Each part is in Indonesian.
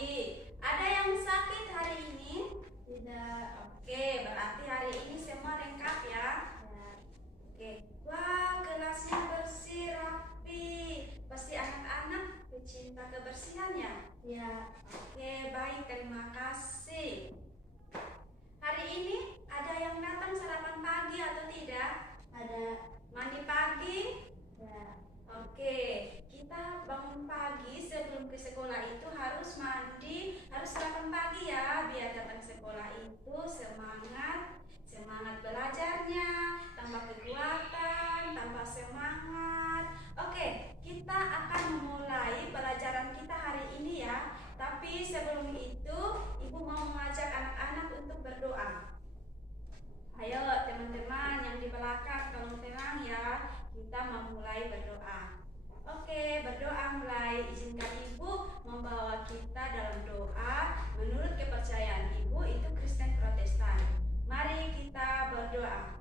baik. Ada yang sakit hari ini? Tidak. Oke, berarti hari ini semua lengkap ya. Oke. Wah, kelasnya bersih, rapi. Pasti anak-anak pecinta kebersihan ya? Ya. Oke, baik. Terima kasih. Hari ini ada yang datang sarapan pagi atau tidak? Ada. Mandi pagi? Ya. Oke, kita bangun pagi sebelum ke sekolah itu harus mandi, harus sarapan pagi ya, biar datang sekolah itu semangat belajarnya, tambah kekuatan, tambah semangat. Oke, kita akan memulai pelajaran kita hari ini ya. Tapi sebelum itu, Ibu mau mengajak anak-anak untuk berdoa. Ayo teman-teman yang di belakang tolong tenang ya. Kita memulai berdoa. Oke, berdoa mulai. Izinkan Ibu membawa kita dalam doa menurut kepercayaan Ibu itu Kristen Protestan. Mari kita berdoa.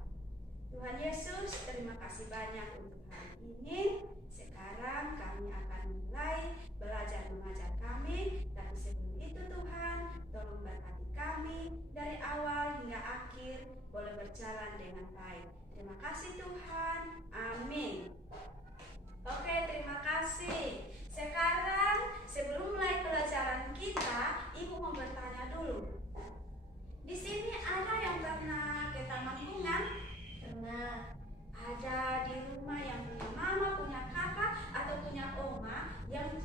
Tuhan Yesus, terima kasih banyak untuk hari ini. Sekarang kami akan mulai belajar mengajar kami. Tapi sebelum itu Tuhan, tolong berkati kami dari awal hingga akhir boleh berjalan dengan baik. Terima kasih Tuhan. Amin. Oke, terima kasih. Sekarang sebelum mulai pelajaran kita, Ibu mau bertanya dulu. Di sini ada yang pernah ke taman bunga? Pernah. Ada di rumah yang punya mama, punya kakak, atau punya oma yang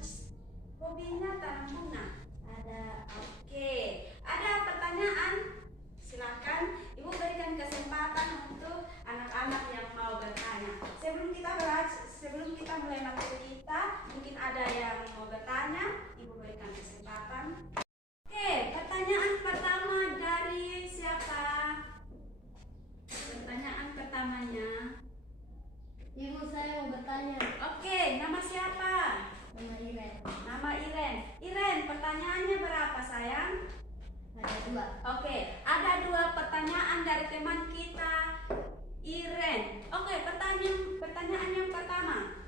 hobinya tanam bunga? Ada. Oke, ada pertanyaan? Silakan Ibu berikan kesempatan untuk anak-anak yang mau bertanya. Sebelum kita mulai materi kita, mungkin ada yang mau bertanya, Ibu berikan kesempatan. Oke, pertanyaan pertama dari siapa? Pertanyaan pertamanya. Ibu, saya mau bertanya. Oke, nama siapa? Nama Iren. Nama Iren. Iren, pertanyaannya berapa sayang? Ada 2. Oke, ada 2 pertanyaan dari teman kita, Iren. Oke, pertanyaan yang pertama.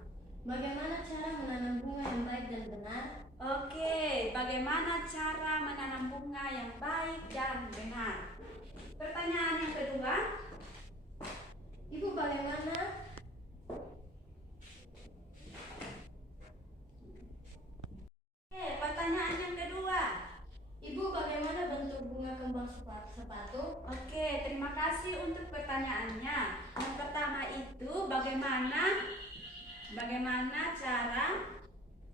Bagaimana cara menanam bunga yang baik dan benar? Oke, bagaimana cara menanam bunga yang baik dan benar? Pertanyaan yang kedua. Ibu, bagaimana Oke, pertanyaan yang kedua. Ibu, bagaimana bentuk bunga kembang sepatu? Oke, terima kasih untuk pertanyaannya. Yang pertama itu bagaimana cara,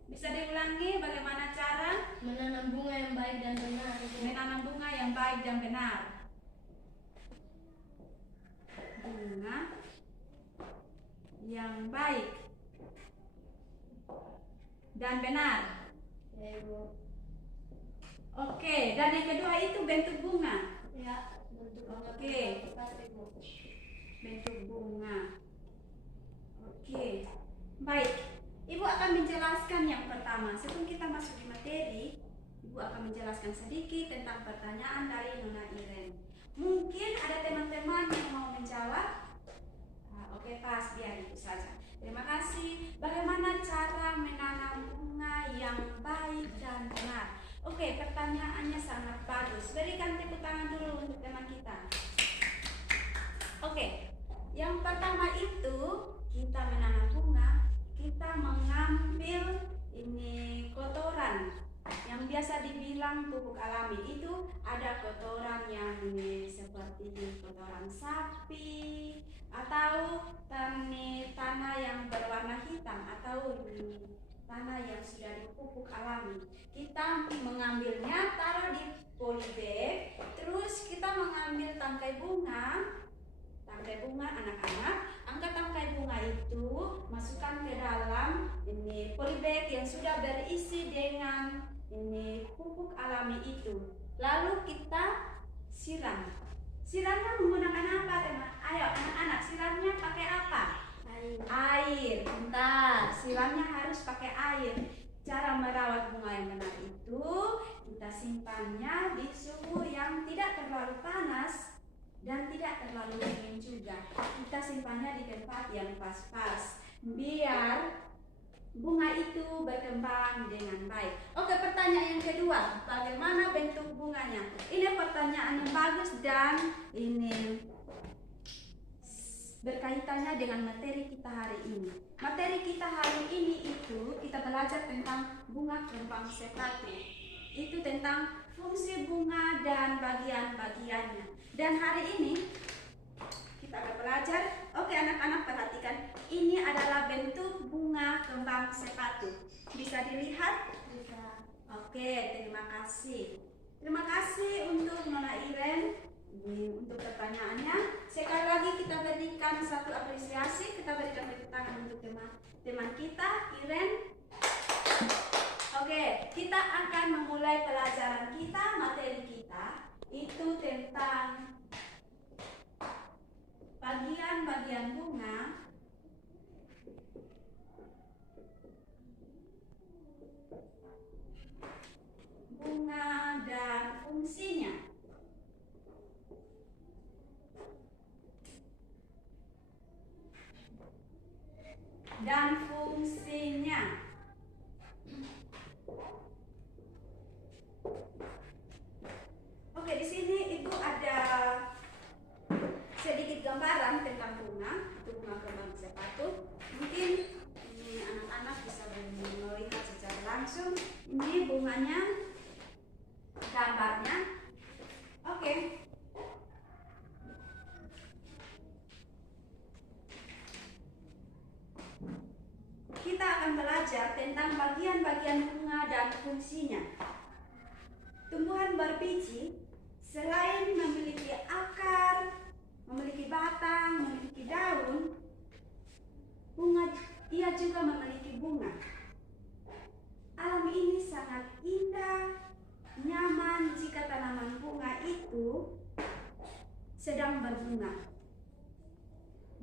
bisa diulangi, bagaimana cara menanam bunga yang baik dan benar? menanam bunga yang baik dan benar. Bunga yang baik dan benar. Ya, Ibu. Oke, dan yang kedua itu bentuk bunga. Ya, bentuk bunga Oke. kembang sepatu, Ibu. Bentuk bunga. Oke, baik. Ibu akan menjelaskan yang pertama. Sebelum kita masuk di materi, Ibu akan menjelaskan sedikit tentang pertanyaan dari Nona Iren. Mungkin ada teman-teman yang mau menjawab. Oke, pas, biar itu saja. Terima kasih. Bagaimana cara menanam bunga yang baik dan benar? Oke, pertanyaannya sangat bagus. Berikan tepuk tangan dulu untuk teman kita. Oke, yang pertama itu kita menanam bunga, kita mengambil ini kotoran yang biasa dibilang pupuk alami. Itu ada kotoran yang ini seperti kotoran sapi atau tanah yang berwarna hitam atau tanah yang sudah dipupuk alami. Kita mengambilnya, taruh di polybag, terus kita mengambil tangkai bunga anak-anak, angkat tangkai bunga itu, masukkan ke dalam ini polybag yang sudah berisi dengan ini pupuk alami itu. Lalu kita siram. Siramnya menggunakan apa, teman? Ayo anak-anak, siramnya pakai apa? Air. Bentar, siramnya harus pakai air. Cara merawat bunga yang benar itu kita simpannya di suhu yang tidak terlalu panas dan tidak terlalu dingin juga. Kita simpannya di tempat yang pas-pas biar bunga itu berkembang dengan baik. Oke, pertanyaan yang kedua, bagaimana bentuk bunganya? Ini pertanyaan yang bagus dan ini berkaitannya dengan materi kita hari ini. Materi kita hari ini itu kita belajar tentang bunga kembang sepatu. Itu tentang fungsi bunga dan bagian-bagiannya. Dan hari ini kita akan belajar. Oke, anak-anak perhatikan. Ini adalah bentuk bunga kembang sepatu. Bisa dilihat? Bisa. Oke, terima kasih. Terima kasih untuk Nona Iren untuk pertanyaannya. Sekali lagi kita berikan satu apresiasi. Kita berikan tepuk tangan untuk teman kita, Iren. Oke, kita akan memulai pelajaran kita, materi kita. Itu tentang bagian-bagian bunga. Bunga dan fungsinya. Dan fungsinya. Oke, di sini Ibu ada sedikit gambaran tentang bunga, itu bunga kembang sepatu. Mungkin ini anak-anak bisa melihat secara langsung. Ini bunganya, gambarnya. Oke. Kita akan belajar tentang bagian-bagian bunga dan fungsinya. Tumbuhan berbiji selain memiliki akar, memiliki batang, memiliki daun, ia juga memiliki bunga. Alam ini sangat indah, nyaman jika tanaman bunga itu sedang berbunga.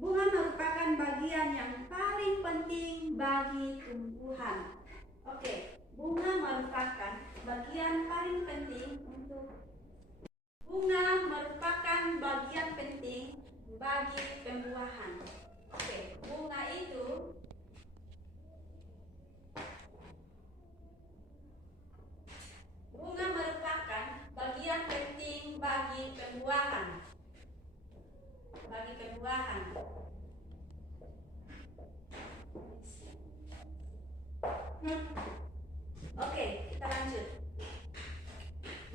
Bunga merupakan bagian yang paling penting bagi tumbuhan. Oke, bunga merupakan bagian paling penting bagi pembuahan. Oke, bunga itu merupakan bagian penting bagi pembuahan. Oke, kita lanjut.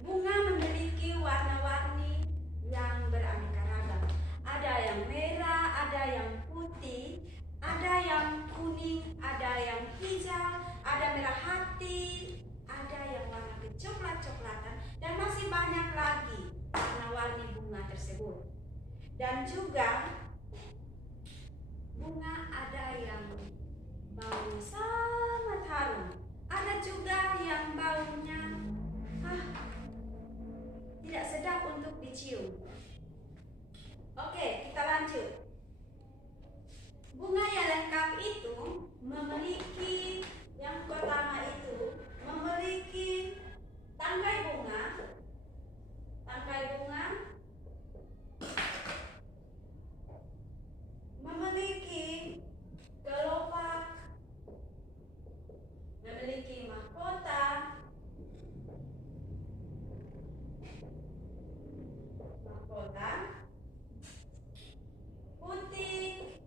Bunga memiliki warna-warni yang beraneka ragam. Ada yang merah, ada yang putih, ada yang kuning, ada yang hijau, ada merah hati, ada yang warna kecoklat-coklatan, dan masih banyak lagi warna-warni bunga tersebut. Dan juga bunga ada yang baunya sangat harum, ada juga yang baunya tidak sedap untuk dicium. Oke, kita lanjut. Bunga yang lengkap itu memiliki, yang pertama itu memiliki tangkai bunga, memiliki kelopak, memiliki mahkota, putih,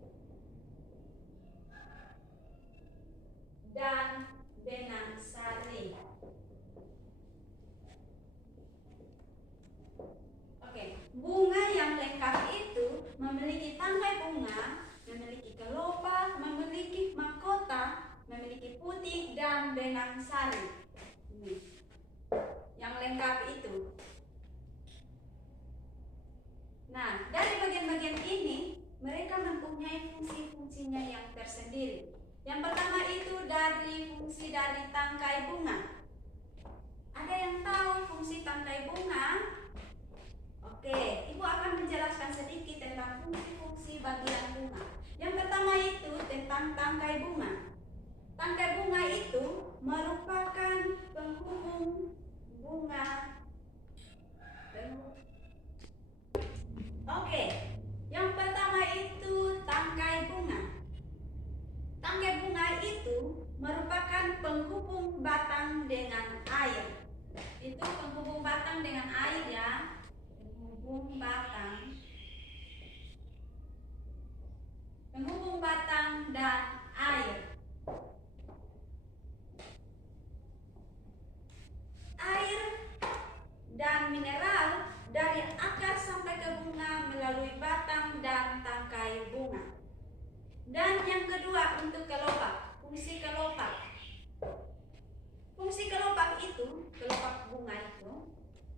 siapkan dengan air ya. Penghubung batang dan air. Air dan mineral dari akar sampai ke bunga melalui batang dan tangkai bunga. Dan yang kedua untuk kelopak, fungsi kelopak. Fungsi kelopak itu, kelopak bunga itu,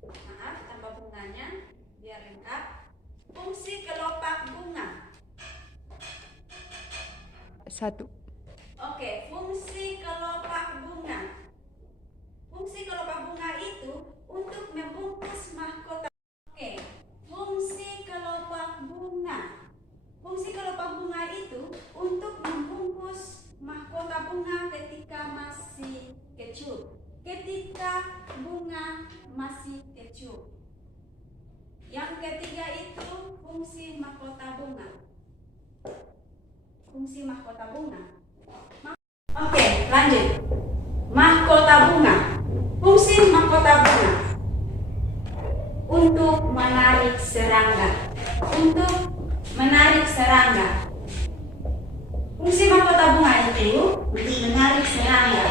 maaf tanpa bunganya biar lengkap. Fungsi kelopak bunga. Satu. Oke, fungsi kelopak bunga. Fungsi kelopak bunga itu untuk membungkus mahkota. Oke, fungsi kelopak bunga. Fungsi kelopak bunga itu untuk membungkus mahkota bunga ketika masih kecup. Ketika bunga masih kecup. Yang ketiga itu fungsi mahkota bunga. Fungsi mahkota bunga. Oke, lanjut. Mahkota bunga. Fungsi mahkota bunga untuk menarik serangga. Untuk menarik serangga. Fungsi mahkota bunga itu untuk menarik serangga.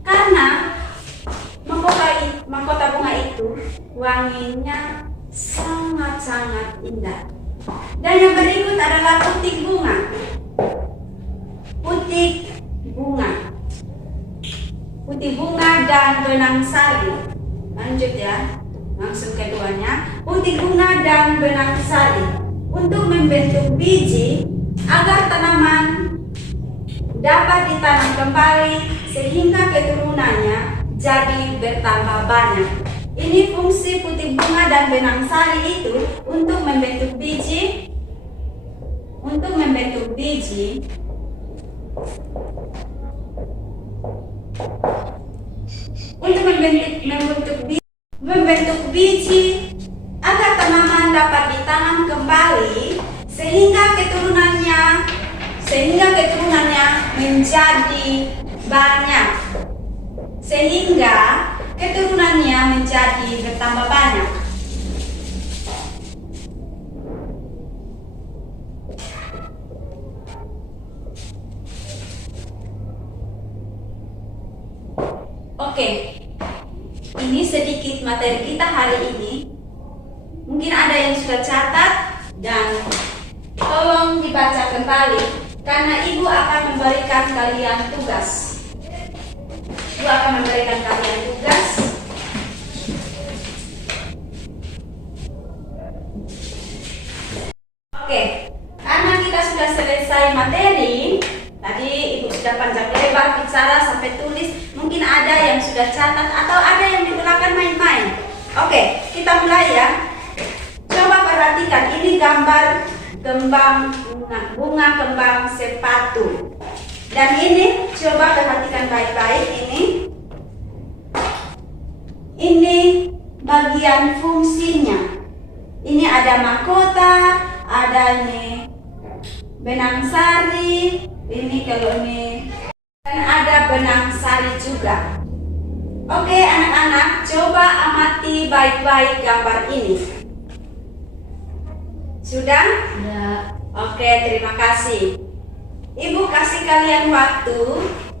Karena mahkota bunga itu wanginya sangat-sangat indah. Dan yang berikut adalah putik bunga. Putik bunga. Putik bunga dan benang sari. Lanjut ya. Langsung keduanya, putik bunga dan benang sari untuk membentuk biji agar tanaman dapat ditanam kembali sehingga keturunannya jadi bertambah banyak. Ini fungsi putik bunga dan benang sari itu untuk membentuk biji, membentuk biji agar tanaman dapat ditanam kembali sehingga keturunannya menjadi banyak. Sehingga keturunannya menjadi bertambah banyak. Oke. Ini sedikit materi kita hari ini. Mungkin ada yang sudah catat dan tolong dibaca kembali karena Ibu akan memberikan kalian tugas. Oke, karena kita sudah selesai materi, tadi Ibu sudah panjang lebar bicara sampai tulis. Mungkin ada yang sudah catat atau ada yang di belakang main-main. Oke, kita mulai ya. Coba perhatikan, ini gambar bunga kembang sepatu. Dan ini coba perhatikan baik-baik ini bagian fungsinya. Ini ada mahkota, ada ini benang sari, ini kalau ini dan ada benang sari juga. Oke anak-anak, coba amati baik-baik gambar ini. Sudah? Ya. Oke, terima kasih. Ibu kasih kalian waktu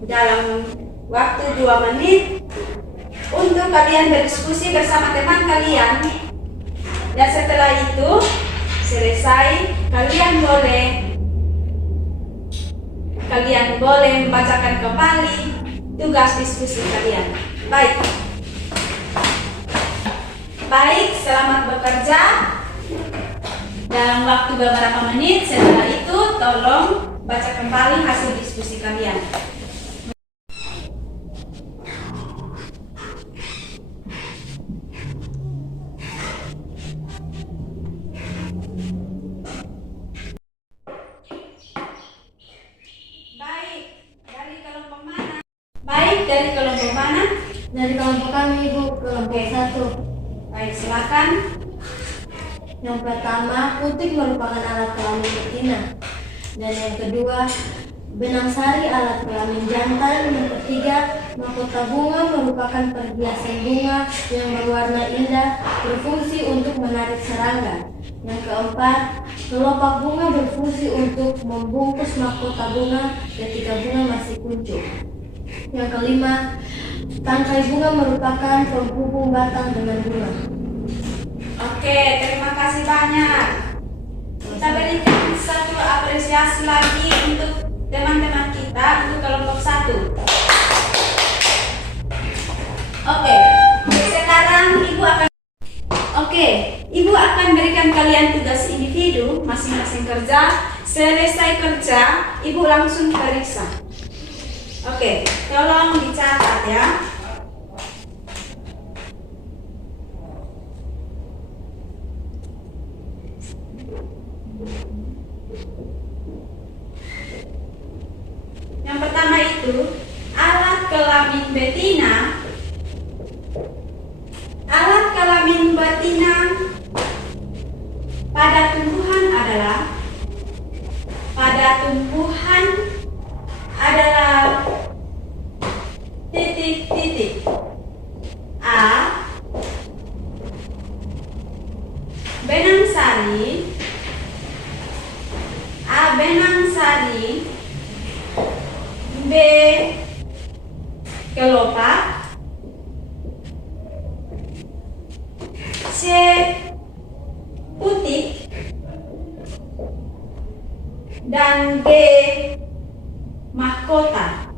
dalam waktu 2 menit untuk kalian berdiskusi bersama teman kalian. Dan setelah itu selesai, kalian boleh membacakan kembali tugas diskusi kalian. Baik, selamat bekerja. Dalam waktu beberapa menit setelah itu tolong baca kembali hasil diskusi kalian. Dari kelompok mana? Dari kelompok kami, Ibu, kelompok 1. Baik, silakan. Yang pertama, putik merupakan alat kelamin betina. Dan yang kedua, Benang sari alat kelamin jantan. Yang ketiga, mahkota bunga merupakan perhiasan bunga yang berwarna indah, berfungsi untuk menarik serangga. Yang keempat, kelopak bunga berfungsi untuk membungkus mahkota bunga ketika bunga masih kuncup. Yang kelima, tangkai bunga merupakan penghubung batang dengan bunga. Oke, terima kasih banyak. Kita berikan satu apresiasi lagi untuk teman-teman kita untuk kelompok 1. Oke, sekarang Ibu akan berikan kalian tugas individu, masing-masing kerja. Selesai kerja, Ibu langsung periksa. Oke, tolong dicatat ya. Yang pertama itu alat kelamin betina. Alat kelamin betina pada tumbuhan adalah titik-titik. Benang sari. B. Kelopak. C. Putih. Dan D. Mahkota.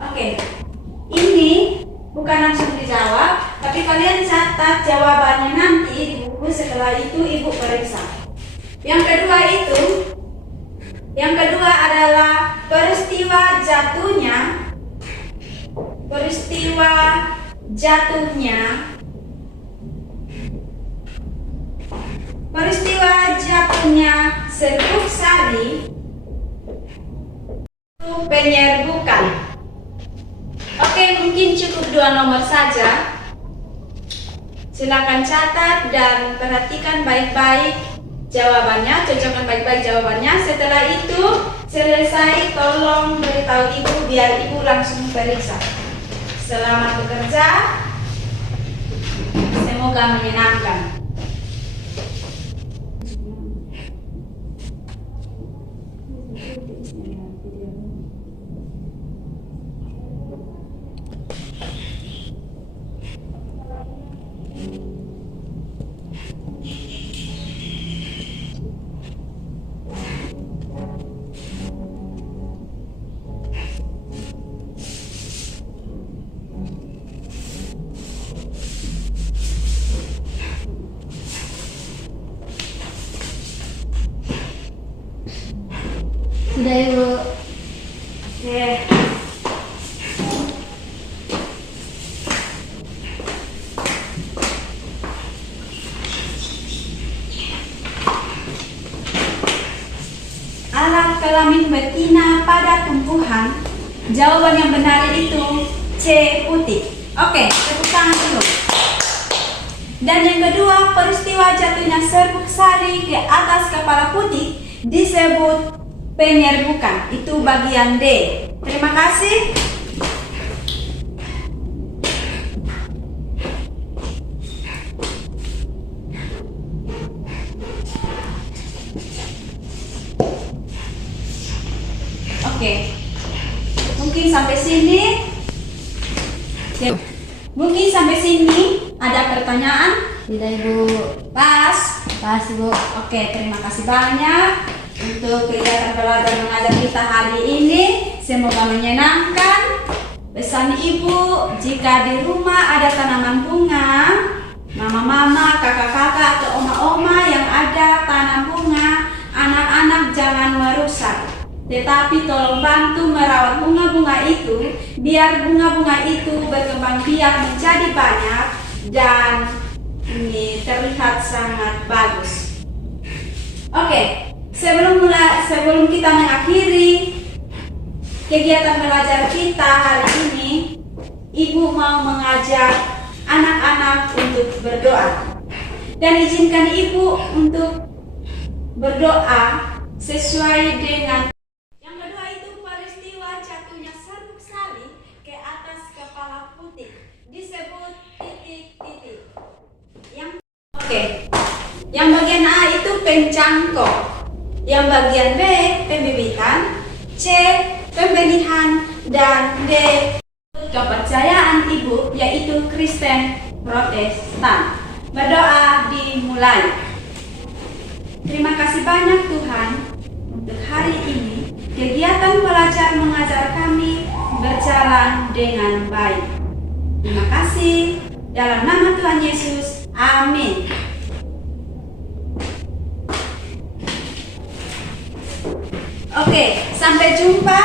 Oke, ini bukan langsung dijawab, tapi kalian catat jawabannya nanti di buku. Setelah itu Ibu periksa. Yang kedua adalah peristiwa jatuhnya serbuk sari penyerbukan. Oke, mungkin cukup 2 nomor saja. Silakan catat dan perhatikan baik-baik jawabannya, cocokkan baik-baik jawabannya. Setelah itu selesai, tolong beritahu Ibu biar Ibu langsung periksa. Selamat bekerja, semoga menyenangkan. Sudah, Ibu. Oke. Alat kelamin betina pada tumbuhan. Jawaban yang benar itu C. Putih. Oke, tepuk tangan dulu. Dan yang kedua, peristiwa jatuhnya serbuk sari ke atas kepala putih disebut penyerbukan. Itu bagian D. Terima kasih. Oke. Mungkin sampai sini ada pertanyaan? Tidak, Ibu. Pas, Ibu. Oke, terima kasih banyak untuk kegiatan belajar mengajar kita hari ini. Semoga menyenangkan. Pesan Ibu, jika di rumah ada tanaman bunga, mama-mama, kakak-kakak, atau oma-oma yang ada tanam bunga, anak-anak jangan merusak. Tetapi tolong bantu merawat bunga-bunga itu, biar bunga-bunga itu berkembang biak menjadi banyak dan ini terlihat sangat bagus. Oke, sebelum kita mengakhiri kegiatan belajar kita hari ini, Ibu mau mengajak anak-anak untuk berdoa. Dan izinkan Ibu untuk berdoa sesuai dengan yang kedua itu peristiwa jatuhnya serbuk salib ke atas kepala putih disebut titik-titik. Yang bagian A itu pencangkok, yang bagian B pembibitan, C pembenihan, dan D kepercayaan Ibu yaitu Kristen Protestan. Berdoa dimulai. Terima kasih banyak Tuhan untuk hari ini. Kegiatan belajar mengajar kami berjalan dengan baik. Terima kasih. Dalam nama Tuhan Yesus. Amin. Oke, sampai jumpa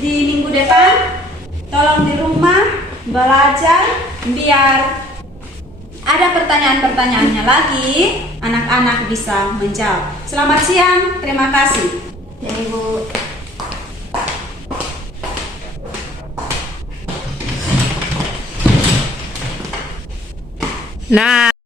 di minggu depan. Tolong di rumah belajar biar ada pertanyaan-pertanyaannya lagi, anak-anak bisa menjawab. Selamat siang, terima kasih. Ya Ibu. Nah.